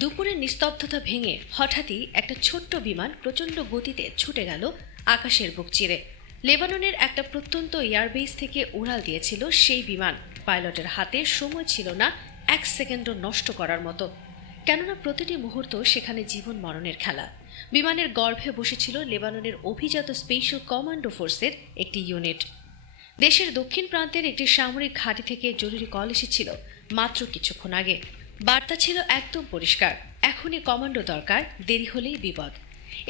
দুপুরের নিস্তব্ধতা ভেঙে হঠাৎই একটা ছোট্ট বিমান প্রচণ্ড গতিতে ছুটে গেল আকাশের বুক চিরে। লেবাননের একটা প্রত্যন্ত এয়ারবেস থেকে উড়াল দিয়েছিল সেই বিমান। পাইলটের হাতে সময় ছিল না এক সেকেন্ডও নষ্ট করার মতো, কেননা প্রতিটি মুহূর্ত সেখানে জীবন মরণের খেলা। বিমানের গর্ভে বসেছিল লেবাননের অভিজাত স্পেশাল কমান্ডো ফোর্সের একটি ইউনিট। দেশের দক্ষিণ প্রান্তের একটি সামরিক ঘাঁটি থেকে জরুরি কল এসেছিল মাত্র কিছুক্ষণ আগে। বার্তা ছিল একদম পরিষ্কার, এখনই কমান্ডো দরকার, দেরি হলেই বিপদ।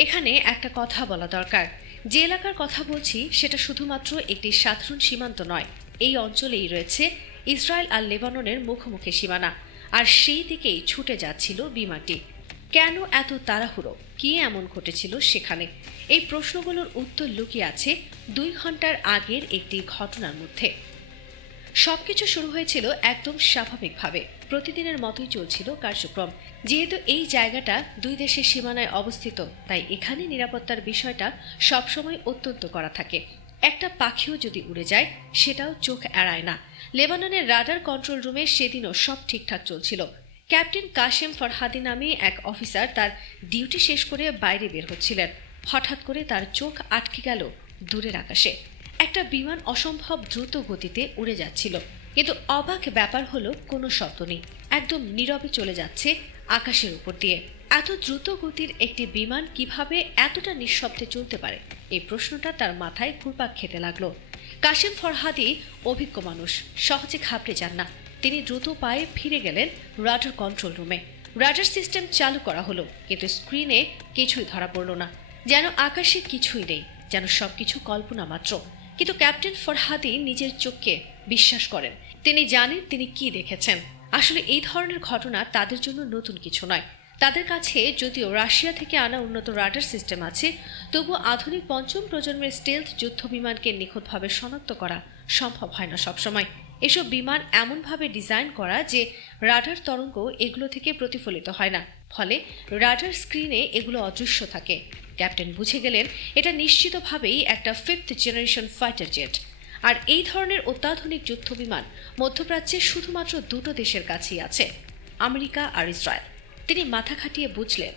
এখানে একটা কথা বলা দরকার, যে এলাকার কথা বলছি সেটা শুধুমাত্র একটি সাধারণ সীমান্ত নয়। এই অঞ্চলেই রয়েছে ইসরায়েল আর লেবাননের মুখোমুখি সীমানা, আর সেই দিকেই ছুটে যাচ্ছিল বিমানটি। কেন এত তাড়াহুড়ো? কি এমন ঘটেছিল সেখানে? এই প্রশ্নগুলোর উত্তর লুকিয়ে আছে 2 ঘন্টার আগের একটি ঘটনার মধ্যে। সবকিছু শুরু হয়েছিল একদম স্বাভাবিকভাবে, প্রতিদিনের মতোই চলছিল কার্যক্রম। যেহেতু এই জায়গাটা দুই দেশের সীমানায় অবস্থিত, তাই এখানে নিরাপত্তার বিষয়টা সবসময় অত্যন্ত করা থাকে। একটা পাখিও যদি উড়ে যায় সেটাও চোখ এড়ায় না। লেবাননের রাডার কন্ট্রোল রুমে সেদিনও সব ঠিকঠাক চলছিল। ক্যাপ্টেন কাশেম ফরহাদি নামে এক অফিসার তার ডিউটি শেষ করে বাইরে বের হচ্ছিলেন। হঠাৎ করে তার চোখ আটকে গেল দূরের আকাশে। একটা বিমান অসম্ভব দ্রুত গতিতে উড়ে যাচ্ছিল, কিন্তু অবাক ব্যাপার হলো কোনো শব্দ নেই, একদম নীরবে চলে যাচ্ছে আকাশের উপর দিয়ে। এত দ্রুত গতির একটি বিমান কিভাবে এতটা নিঃশব্দে চলতে পারে? এই প্রশ্নটা তার মাথায় ঘুরপাক খেতে লাগলো। কাশেম ফরহাদি অভিজ্ঞ মানুষ, সহজে ঘাবড়ে যান না। তিনি দ্রুত পায়ে ফিরে গেলেন রাডার কন্ট্রোল রুমে। রাডার সিস্টেম চালু করা হলো, কিন্তু স্ক্রিনে কিছুই ধরা পড়ল না। যেন আকাশে কিছুই নেই, যেন সবকিছু কল্পনা মাত্র। কিন্তু ক্যাপ্টেন ফরহাদি নিজের চোখকে বিশ্বাস করেন। তিনি জানেন তিনি কি দেখেছেন। আসলে এই ধরনের ঘটনা তাদের জন্য নতুন কিছু নয়। তাদের কাছে যদিও রাশিয়া থেকে আনা উন্নত রাডার সিস্টেম আছে, তবু আধুনিক পঞ্চম প্রজন্মের স্টেলথ যুদ্ধ বিমানকে নিখুঁতভাবে শনাক্ত করা সম্ভব হয় না সবসময়। এসব বিমান এমনভাবে ডিজাইন করা যে রাডার তরঙ্গ এগুলো থেকে প্রতিফলিত হয় না, ফলে রাডার স্ক্রিনে এগুলো অদৃশ্য থাকে। ক্যাপ্টেন বুঝে গেলেন এটা নিশ্চিতভাবেই একটা 5th জেনারেশন ফাইটার জেট। আর এই ধরনের অত্যাধুনিক যুদ্ধ বিমান মধ্যপ্রাচ্যে শুধুমাত্র দুটো দেশের কাছেই আছে, আমেরিকা আর ইসরায়েল। তিনি মাথা খাটিয়ে বুঝলেন,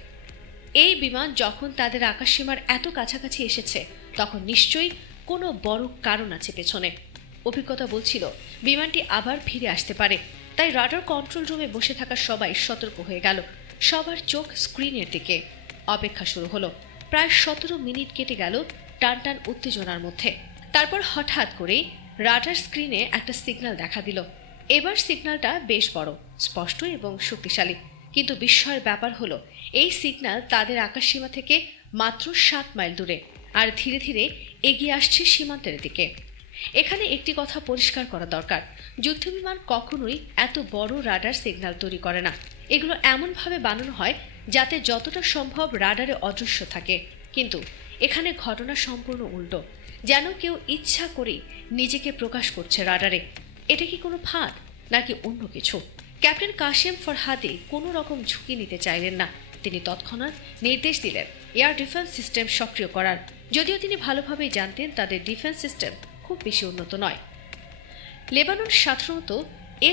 এই বিমান যখন তাদের আকাশসীমার এত কাছাকাছি এসেছে তখন নিশ্চয়ই কোনো বড় কারণ আছে পেছনে। অভিজ্ঞতা বলছিল বিমানটি আবার ফিরে আসতে পারে। তাই রাডার কন্ট্রোল রুমে বসে থাকা সবাই সতর্ক হয়ে গেল। সবার চোখ স্ক্রিনের দিকে। অপেক্ষা শুরু হলো। প্রায় 17 মিনিট কেটে গেল টানটান উত্তেজনার মধ্যে। তারপর হঠাৎ করেই রাডার স্ক্রিনে একটা সিগন্যাল দেখা দিল। এবার সিগন্যালটা বেশ বড়, স্পষ্ট এবং শক্তিশালী। কিন্তু বিস্ময়ের ব্যাপার হলো এই সিগন্যাল তাদের আকাশসীমা থেকে মাত্র 7 মাইল দূরে, আর ধীরে ধীরে এগিয়ে আসছে সীমান্তের দিকে। এখানে একটি কথা পরিষ্কার করা দরকার, যুদ্ধবিমান কখনোই এত বড় রাডার সিগন্যাল তৈরি করে না। এগুলো এমনভাবে বানানো হয় যাতে যতটা সম্ভব রাডারে অদৃশ্য থাকে। কিন্তু এখানে ঘটনা সম্পূর্ণ উল্টো, যেন কেউ ইচ্ছা করেই নিজেকে প্রকাশ করছে রাডারে। এটা কি কোনো ফাঁদ নাকি অন্য কিছু? ক্যাপ্টেন কাশেম ফরহাদি কোনো রকম ঝুঁকি নিতে চাইলেন না। তিনি তৎক্ষণাৎ নির্দেশ দিলেন এয়ার ডিফেন্স সিস্টেম সক্রিয় করার। যদিও তিনি ভালোভাবেই জানতেন তাদের ডিফেন্স সিস্টেম খুব বেশি উন্নত নয়। লেবানন সাধারণত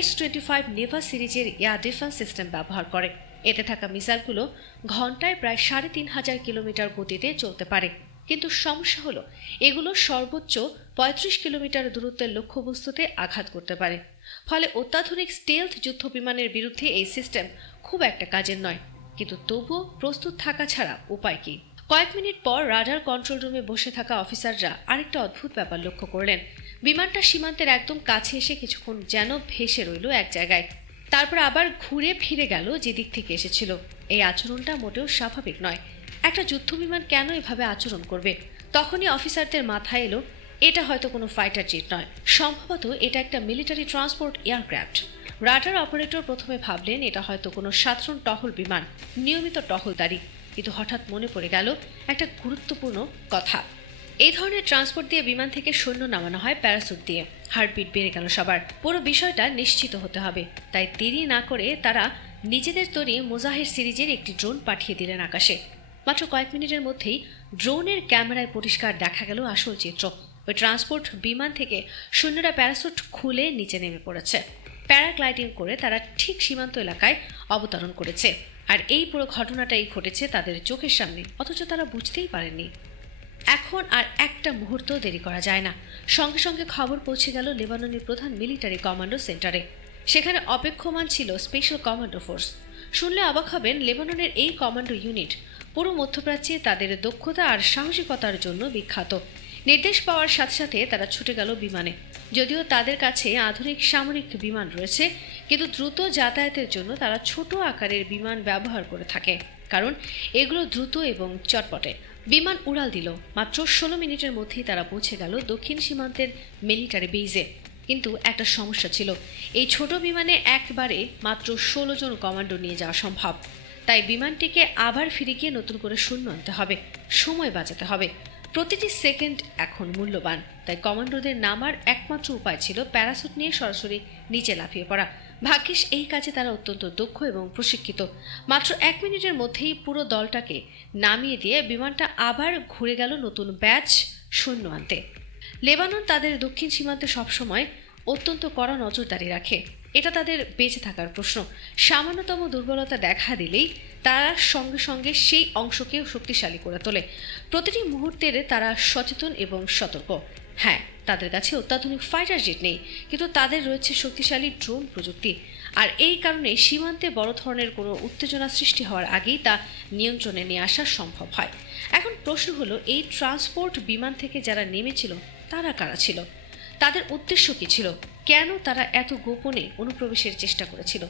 S-25 নেভা সিরিজের এয়ার ডিফেন্স সিস্টেম ব্যবহার করে। এতে থাকা মিসাইলগুলো ঘন্টায় প্রায় 3500 কিলোমিটার গতিতে চলতে পারে। কিন্তু সমস্যা হলো এগুলো সর্বোচ্চ 35 কিলোমিটার দূরত্বের লক্ষ্যবস্তুতে আঘাত করতে পারে। ফলে অত্যাধুনিক স্টেলথ যুদ্ধ বিমানের বিরুদ্ধে এই সিস্টেম খুব একটা কাজের নয়। কিন্তু তবুও প্রস্তুত থাকা ছাড়া উপায় কি? কয়েক মিনিট পর রাডার কন্ট্রোল রুমে বসে থাকা অফিসাররা আরেকটা অদ্ভুত ব্যাপার লক্ষ্য করলেন। বিমানটা সীমান্তের একদম কাছে এসে কিছুক্ষণ যেন ভেসে রইল এক জায়গায়, তারপর আবার ঘুরে ফিরে গেল যে দিক থেকে এসেছিল। এই আচরণটা মোটেও স্বাভাবিক নয়। একটা যুদ্ধ বিমান কেন এভাবে আচরণ করবে? তখনই অফিসারদের মাথায় এলো এটা হয়তো কোনো ফাইটার জেট নয়, সম্ভবত এটা একটা military transport aircraft. Radar operator প্রথমে ভাবলেন এটা হয়তো কোনো সাধারণ টহল বিমান, নিয়মিত টহলদারি। কিন্তু হঠাৎ মনে পড়ে গেল একটা গুরুত্বপূর্ণ কথা। এই ধরনের ট্রান্সপোর্ট দিয়ে বিমান থেকে সৈন্য নামানো হয় প্যারাসুট দিয়ে। হার্টবিট বেড়ে গেল সবার। পুরো বিষয়টা নিশ্চিত হতে হবে, তাই দেরি না করে তারা নিজেদের তৈরি মুজাহির সিরিজের একটি ড্রোন পাঠিয়ে দিলেন আকাশে। মাত্র কয়েক মিনিটের মধ্যেই ড্রোনের ক্যামেরায় পরিষ্কার দেখা গেল আসল চিত্র। ওই ট্রান্সপোর্ট বিমান থেকে সৈন্যরা প্যারাসুট খুলে নিচে নেমে পড়েছে। প্যারাগ্লাইডিং করে তারা ঠিক সীমান্ত এলাকায় অবতরণ করেছে। আর এই পুরো ঘটনাটাই ঘটেছে তাদের চোখের সামনে, অথচ তারা বুঝতেই পারেননি। এখন আর একটা মুহূর্ত দেরি করা যায় না। সঙ্গে সঙ্গে খবর পৌঁছে গেল লেবাননের প্রধান মিলিটারি কমান্ডো সেন্টারে। সেখানে অপেক্ষমান ছিল স্পেশাল কমান্ডো ফোর্স। শুনলে অবাক হবেন, লেবাননের এই কমান্ডো ইউনিট পুরো মধ্যপ্রাচ্যে তাদের দক্ষতা আর সাহসিকতার জন্য বিখ্যাত। নির্দেশ পাওয়ার সাথে সাথে তারা ছুটে গেল বিমানে। যদিও তাদের কাছে আধুনিক সামরিক বিমান রয়েছে, কিন্তু দ্রুত যাতায়াতের জন্য তারা ছোট আকারের বিমান ব্যবহার করে থাকে, কারণ এগুলো দ্রুত এবং চটপটে। বিমান উড়াল দিল। মাত্র 16 মিনিটের মধ্যেই তারা পৌঁছে গেল দক্ষিণ সীমান্তের মিলিটারি বেইজে। কিন্তু একটা সমস্যা ছিল, এই ছোট বিমানে একবারে মাত্র 16 জন কমান্ডো নিয়ে যাওয়া সম্ভব। তাই বিমানটিকে আবার ফিরে গিয়ে নতুন করে শূন্য আনতে হবে, সময় বাঁচাতে হবে। প্রতিটি সেকেন্ড এখন মূল্যবান। তাই কমান্ডোদের নামার একমাত্র উপায় ছিল প্যারাসুট নিয়ে সরাসরি নিচে লাফিয়ে পড়া। ভাগ্যিস এই কাজে তারা অত্যন্ত দক্ষ এবং প্রশিক্ষিত। মাত্র 1 মিনিটের মধ্যেই পুরো দলটাকে নামিয়ে দিয়ে বিমানটা আবার ঘুরে গেল নতুন ব্যাচ সৈন্য আনতে। লেবানন তাদের দক্ষিণ সীমান্তে সবসময় অত্যন্ত কড়া নজরদারি রাখে। এটা তাদের বেঁচে থাকার প্রশ্ন। সামান্যতম দুর্বলতা দেখা দিলেই তারা সঙ্গে সঙ্গে সেই অংশকেও শক্তিশালী করে তোলে। প্রতিটি মুহূর্তের তারা সচেতন এবং সতর্ক। হ্যাঁ, তাদের কাছে অত্যাধুনিক ফাইটার জেট নেই, কিন্তু তাদের রয়েছে শক্তিশালী ড্রোন প্রযুক্তি। আর এই কারণে সীমান্তে বড় ধরনের কোনো উত্তেজনা সৃষ্টি হওয়ার আগেই তা নিয়ন্ত্রণে নিয়ে আসা সম্ভব হয়। এখন প্রশ্ন হলো, এই ট্রান্সপোর্ট বিমান থেকে যারা নেমেছিল তারা কারা ছিল? তাদের উদ্দেশ্য কী ছিল? কেন তারা এত গোপনে অনুপ্রবেশের চেষ্টা করেছিল?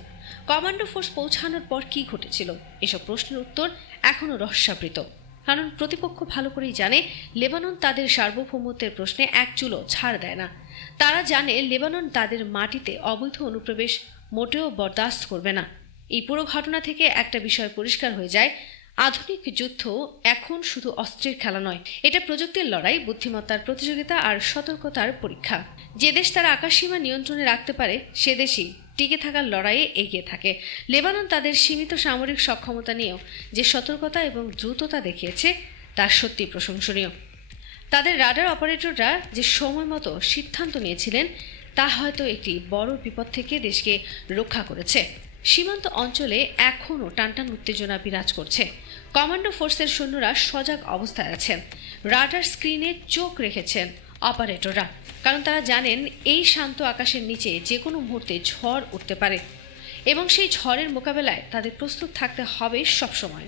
কমান্ডো ফোর্স পৌঁছানোর পর কী ঘটেছিল? এসব প্রশ্নের উত্তর এখনও রহস্যাবৃত। কারণ প্রতিপক্ষ ভালো করেই জানে লেবানন তাদের সার্বভৌমত্বের প্রশ্নে এক চুলও ছাড় দেয় না। তারা জানে লেবানন তাদের মাটিতে অবৈধ অনুপ্রবেশ মোটেও বরদাস্ত করবে না। এই পুরো ঘটনা থেকে একটা বিষয় পরিষ্কার হয়ে যায়, আধুনিক যুদ্ধ এখন শুধু অস্ত্রের খেলা নয়, এটা প্রযুক্তির লড়াই, বুদ্ধিমত্তার প্রতিযোগিতা আর সতর্কতার পরীক্ষা। যে দেশ তার আকাশসীমা নিয়ন্ত্রণে রাখতে পারে সে দেশই টিকে থাকার লড়াইয়ে এগিয়ে থাকে। লেবানন তাদের সীমিত সামরিক সক্ষমতা নিয়েও যে সতর্কতা এবং দ্রুততা দেখিয়েছে তা সত্যি প্রশংসনীয়। তাদের রাডার অপারেটররা যে সময় মতো সিদ্ধান্ত নিয়েছিলেন তা হয়তো একটি বড় বিপদ থেকে দেশকে রক্ষা করেছে। সীমান্ত অঞ্চলে এখনও টানটান উত্তেজনা বিরাজ করছে। কমান্ডো ফোর্সের সৈন্যরা সজাগ অবস্থায় আছেন, রাডার স্ক্রিনে চোখ রেখেছেন অপারেটররা, কারণ তারা জানেন এই শান্ত আকাশের নিচে যে কোনো মুহূর্তে ঝড় উঠতে পারে এবং সেই ঝড়ের মোকাবেলায় তাদের প্রস্তুত থাকতে হবে সবসময়।